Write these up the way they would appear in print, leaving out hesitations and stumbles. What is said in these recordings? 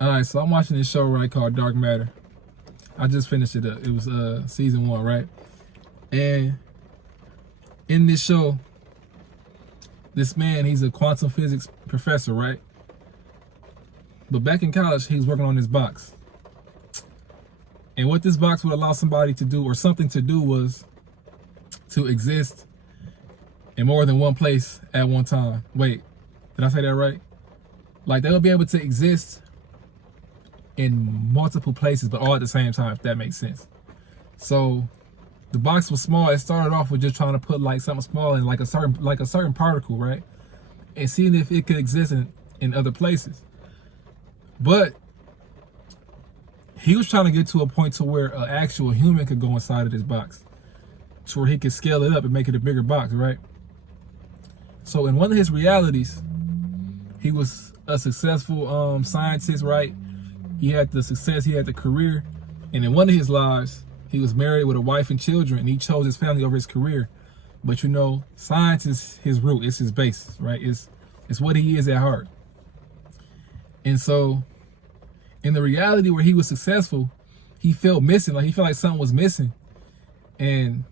All right, so I'm watching this show right called Dark Matter. I just finished it up. It was season 1, right? And in this show, this man, he's a quantum physics professor, right? But back in college, he was working on this box. And what this box would allow somebody to do, or something to do, was to exist in more than one place at one time. Wait, did I say that right? Like, they'll be able to exist in multiple places, but all at the same time, if that makes sense. So the box was small. It started off with just trying to put like something small in like a certain particle, right? And seeing if it could exist in other places. But he was trying to get to a point to where an actual human could go inside of this box, to where he could scale it up and make it a bigger box, right? So in one of his realities, he was a successful scientist, right? He had the success, he had the career, and in one of his lives, he was married with a wife and children, and he chose his family over his career. But you know, science is his root, it's his base, right? It's what he is at heart. And so, in the reality where he was successful, he felt missing, like he felt like something was missing. And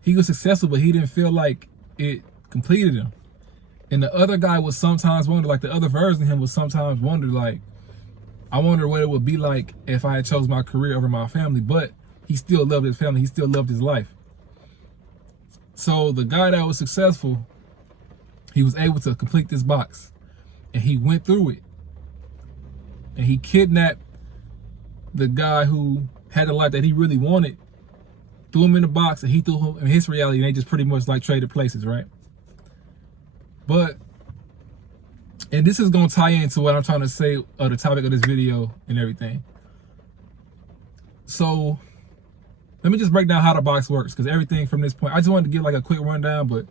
he was successful, but he didn't feel like it completed him. And the other guy would sometimes wonder, like the other version of him would sometimes wonder, like, I wonder what it would be like if I had chose my career over my family. But he still loved his family. He still loved his life. So the guy that was successful, he was able to complete this box. And he went through it. And he kidnapped the guy who had the life that he really wanted, threw him in the box, and he threw him in his reality, and they just pretty much like traded places, right? But, and this is gonna tie into what I'm trying to say, the topic of this video and everything. So let me just break down how the box works, because everything from this point, I just wanted to give like a quick rundown, but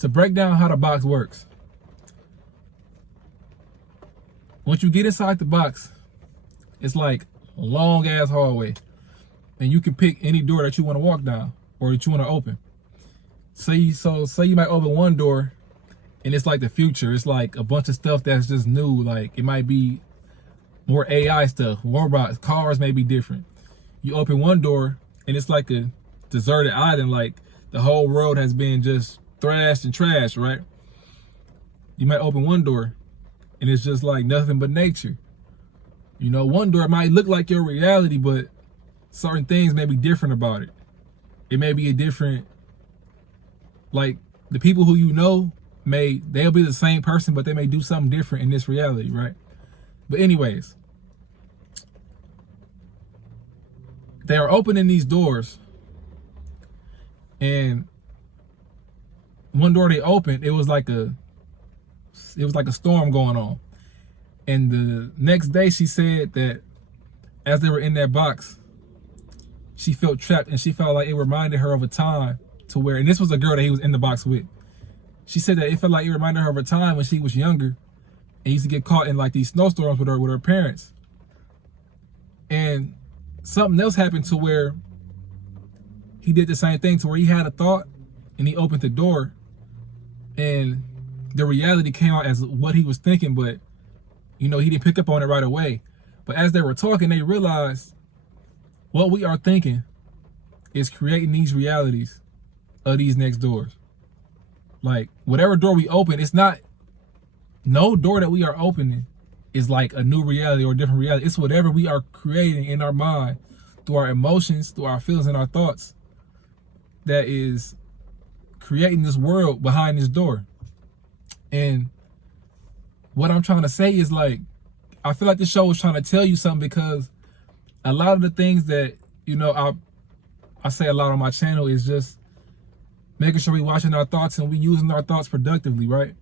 to break down how the box works. Once you get inside the box, it's like a long ass hallway, and you can pick any door that you want to walk down or that you want to open. Say you might open one door, and it's like the future. It's like a bunch of stuff that's just new. Like it might be more AI stuff, robots, cars may be different. You open one door, and it's like a deserted island. Like the whole road has been just thrashed and trashed, right? You might open one door, and it's just like nothing but nature. You know, one door might look like your reality, but certain things may be different about it. It may be a different, like the people who you know, they'll be the same person, but they may do something different in this reality, right? But anyways, they are opening these doors, and one door they opened, it was like a storm going on. And the next day she said that as they were in that box, she felt trapped, and she felt like it reminded her of a time to where, and this was a girl that he was in the box with. She said that it felt like it reminded her of a time when she was younger and used to get caught in like these snowstorms with her parents. And something else happened to where he did the same thing, to where he had a thought and he opened the door, and the reality came out as what he was thinking, but you know, he didn't pick up on it right away. But as they were talking, they realized what we are thinking is creating these realities of these next doors. Like whatever door we open, it's not, no door that we are opening is like a new reality or a different reality. It's whatever we are creating in our mind through our emotions, through our feelings and our thoughts, that is creating this world behind this door. And what I'm trying to say is, like, I feel like this show was trying to tell you something, because a lot of the things that, you know, I say a lot on my channel is just making sure we're watching our thoughts and we using our thoughts productively, right?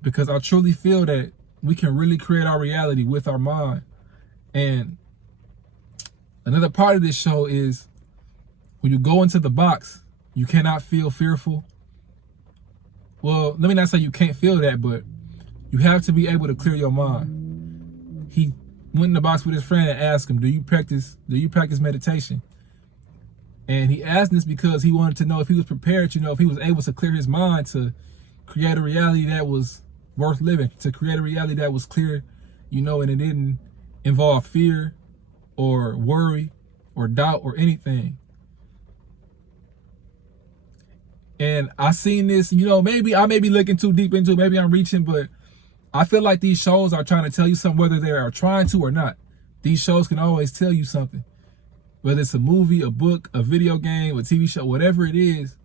Because I truly feel that we can really create our reality with our mind. And another part of this show is when you go into the box, you cannot feel fearful. Well, let me not say you can't feel that, but you have to be able to clear your mind. He went in the box with his friend and asked him, do you practice meditation? And he asked this because he wanted to know if he was prepared, you know, if he was able to clear his mind to create a reality that was worth living, to create a reality that was clear you know, and it didn't involve fear or worry or doubt or anything. And I seen this, you know, maybe I may be looking too deep into it, maybe I'm reaching, but I feel like these shows are trying to tell you something, whether they are trying to or not. These shows can always tell you something. Whether it's a movie, a book, a video game, a TV show, whatever it is,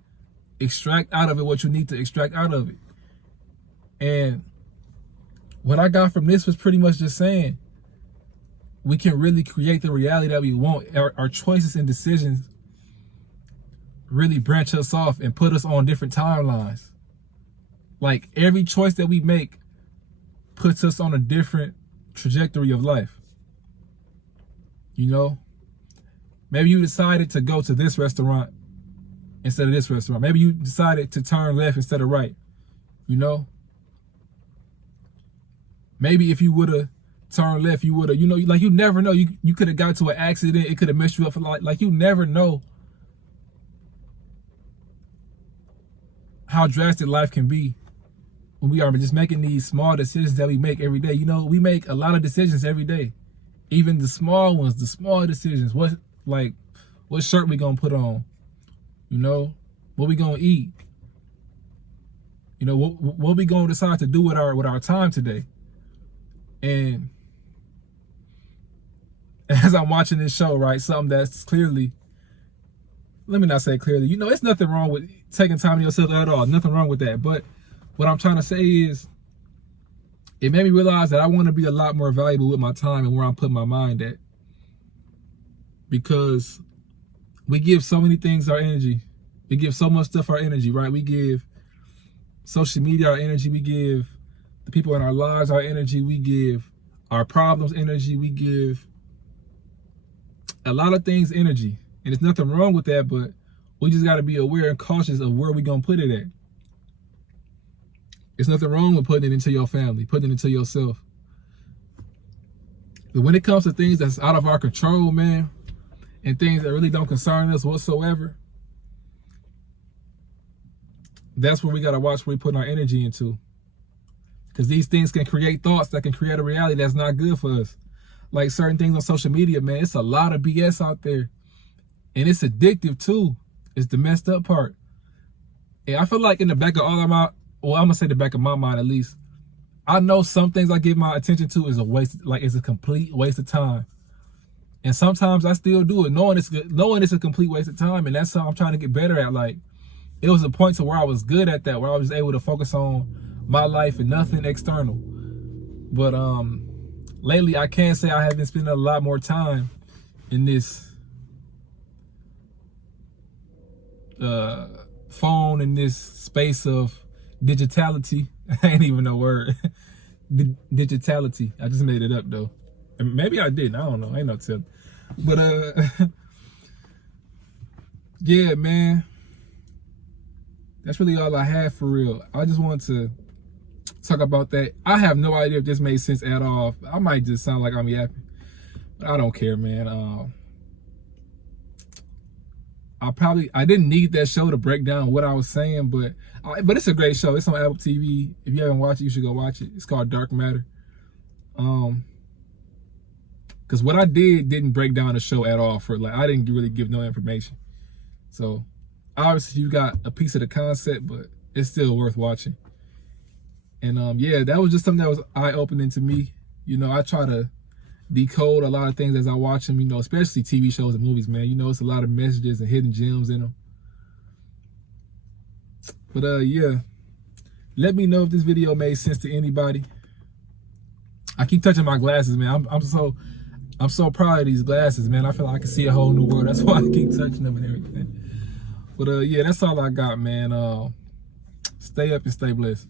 extract out of it what you need to extract out of it. And what I got from this was pretty much just saying, we can really create the reality that we want. Our choices and decisions really branch us off and put us on different timelines. Like every choice that we make puts us on a different trajectory of life. You know, maybe you decided to go to this restaurant instead of this restaurant. Maybe you decided to turn left instead of right. You know, maybe if you would have turned left, you would have, you know, like you never know. You could have got to an accident. It could have messed you up for life. Like you never know how drastic life can be when we are just making these small decisions that we make every day. You know, we make a lot of decisions every day. Even the small ones, the small decisions. What shirt we gonna put on? You know, what we gonna eat? You know, what we gonna decide to do with our time today? And as I'm watching this show, right, something that's clearly, let me not say clearly, you know, it's nothing wrong with taking time to yourself at all. Nothing wrong with that. But what I'm trying to say is, it made me realize that I want to be a lot more valuable with my time and where I'm putting my mind at. Because we give so many things our energy. We give so much stuff our energy, right? We give social media our energy. We give the people in our lives our energy. We give our problems energy. We give a lot of things energy. And there's nothing wrong with that, but we just got to be aware and cautious of where we're going to put it at. There's nothing wrong with putting it into your family, putting it into yourself. But when it comes to things that's out of our control, man, and things that really don't concern us whatsoever, that's where we got to watch where we put our energy into. Because these things can create thoughts that can create a reality that's not good for us. Like certain things on social media, man, it's a lot of BS out there. And it's addictive too. It's the messed up part. And I feel like in the back of all of my, well, I'm gonna say the back of my mind at least, I know some things I give my attention to is a waste, like it's a complete waste of time. And sometimes I still do it, knowing it's a complete waste of time. And that's something I'm trying to get better at. Like, it was a point to where I was good at that, where I was able to focus on my life and nothing external. But lately I can say I have been spending a lot more time in this phone, in this space of digitality. I ain't even a word. Digitality. I just made it up though. And maybe I didn't. I don't know. Ain't no tip. But yeah, man. That's really all I have for real. I just want to talk about that. I have no idea if this made sense at all. I might just sound like I'm yapping, but I don't care, man. I didn't need that show to break down what I was saying, but it's a great show. It's on Apple TV. If you haven't watched it, you should go watch it. It's called Dark Matter. Because what I didn't break down the show at all. I didn't really give no information. So obviously you got a piece of the concept, but it's still worth watching. And yeah, that was just something that was eye-opening to me. You know, I try to decode a lot of things as I watch them, you know, especially TV shows and movies, man. You know, it's a lot of messages and hidden gems in them. But yeah, let me know if this video made sense to anybody. I keep touching my glasses, man. I'm so proud of these glasses, man. I feel like I can see a whole new world. That's why I keep touching them and everything. But yeah, that's all I got, man. Stay up and stay blessed.